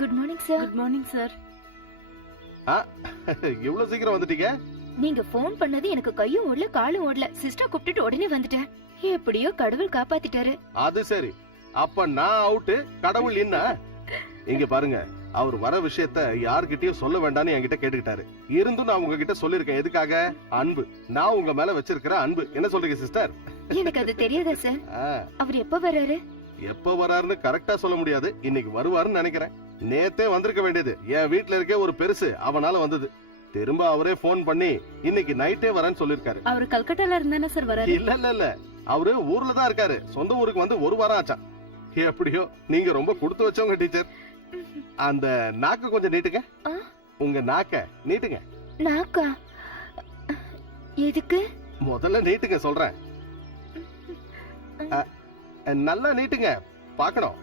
Good morning sir. Good morning sir. இவ்வளவு சீக்கிரம் வந்துட்டீங்க? நீங்க போன் பண்ணது எனக்கு கையும் ஓடல காலும் ஓடல. சிஸ்டர் கூப்பிட்டுட்டு உடனே வந்துட்டேன். எப்படியோ கடவுள் காப்பாத்திட்டாரு. அது சரி. அப்ப நான் அவுட், கடவுள் என்ன? இங்க பாருங்க, அவர் வர விஷயத்த யார்கிட்டயும் சொல்ல வேண்டாம்னு என்கிட்ட கேட்டுக்கிட்டாரு. இருந்தும் நான் உங்ககிட்ட சொல்லிருக்கேன். எதுக்காக? அன்பு. நான் உங்க மேல வச்சிருக்கிற அன்பு. என்ன சொல்றீங்க சிஸ்டர்? எனக்கு அது தெரியாதா சார்? அவர் எப்ப வர்றாரு? எப்ப வராருன்னு கரெக்டா சொல்ல முடியாது. இன்னைக்கு வருவாருன்னு நினைக்கிறேன். நேத்தே வந்திருக்க வேண்டியது. என் வீட்டுல இருக்கே ஒரு பெருசு, அவனால வந்தது. திரும்ப அவரே போன் பண்ணி இன்னைக்கு நைட்டே வரேன்னு சொல்லிருக்காரு. அவரு கல்கட்டால இருந்தானே சார் வராரு? இல்ல அவரு ஊர்ல தான் இருக்காரு. சொந்த ஊருக்கு வந்து ஒரு வாரம் ஆச்சான். எப்படியோ நீங்க ரொம்ப கொடுத்து வச்சவங்க டீச்சர். அந்த நாக்க கொஞ்சம் நீட்டுங்க. உங்க நாக்க நீட்டுங்க. நாக்கா? எதுக்கு? முதல்ல நீட்டுங்க சொல்றேன். நல்லா நீட்டுங்க, பாக்கணும்.